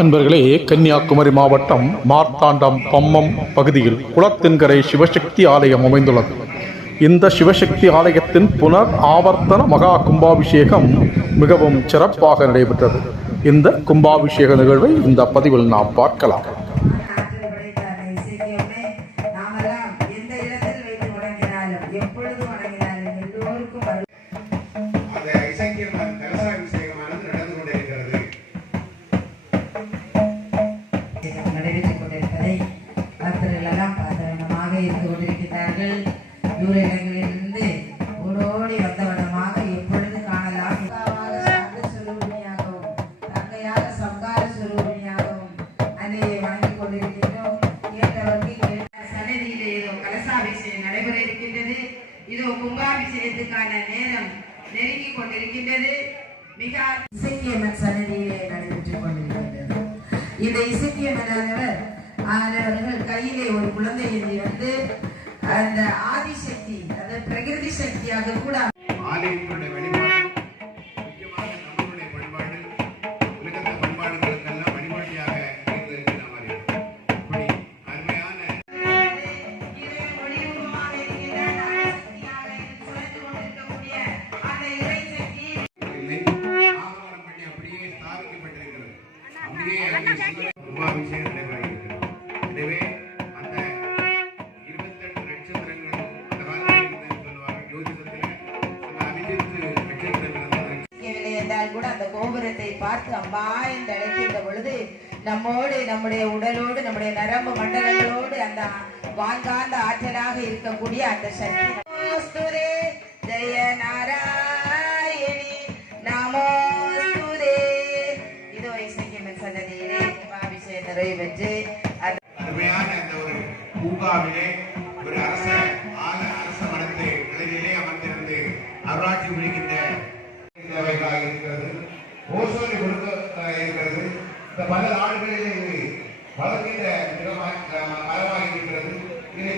அன்பர்களே கன்னியாகுமரி மாவட்டம் மார்த்தாண்டம் பம்மம் பகுதியில் குளத்தின்கரை சிவசக்தி ஆலயம் அமைந்துள்ளது. இந்த சிவசக்தி ஆலயத்தின் புனர் ஆவர்த்தன மகா கும்பாபிஷேகம் மிகவும் சிறப்பாக நடைபெற்றது. இந்த கும்பாபிஷேக நிகழ்வை இந்த பதிவில் நாம் பார்க்கலாம். இருந்து கொண்டிருக்கிறார்கள் தூர இடங்களிலிருந்து ஓடோடி வந்த வண்ணமாக எப்பொழுது காணலாம்? பிதாவாக சுரூபிணியாகவும் தங்கையாக சங்கார சுரூபிணியாகவும் அன்னையை வணங்கிக் கொண்டிருக்கின்றோம். கேட்டவர்கள் சன்னதியில் ஏதோ இதோ கலசாபிஷேகம் நடைபெற இருக்கின்றது. இதோ கும்பாபிஷேகத்துக்கான நேரம் நெருங்கிக் கொண்டிருக்கின்றது. மிக இசைக்கியம்மன் சன்னதியிலே நடைபெற்றுக் கொண்டிருக்கின்றது. இந்த இசைக்கியம்மனானவர் அவர்கள் கையிலே ஒரு குழந்தை வந்து அந்த ஆதிசக்தி அதாவது பிரகிருதி சக்தியாக கூட கூட அந்த கோபுரத்தை பார்த்து அம்மா என்று அழைக்கின்ற பொழுது நம்மோடு நம்முடைய உடலோடு நம்முடைய நரம்பு மண்டலங்களோடு அந்த வாங்காந்த ஆற்றலாக இருக்கக்கூடிய அந்த சக்தி. ஜெய நாராயணி நமோஸ்துதே. இதோ இசைக்கியம்மன் சன்னதியிலே கும்பாபிஷேகம் நிறைவேற்று அருமையான அந்த ஒரு பூங்காவிலே ஒரு அரசர் இருக்கிறது. இந்த பல நாடுகளிலே இது வளர்க்கின்ற மரமாக இருக்கிறது. இதை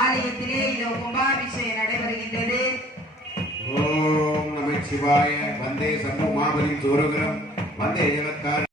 ஆலயத்திலே இதோ கும்பாபிஷேகம் நடைபெறுகின்றது. ஓம் நம சிவாய வந்தே சம்பு மாபலி சோரகரம். வந்தே ஜெகத்தார்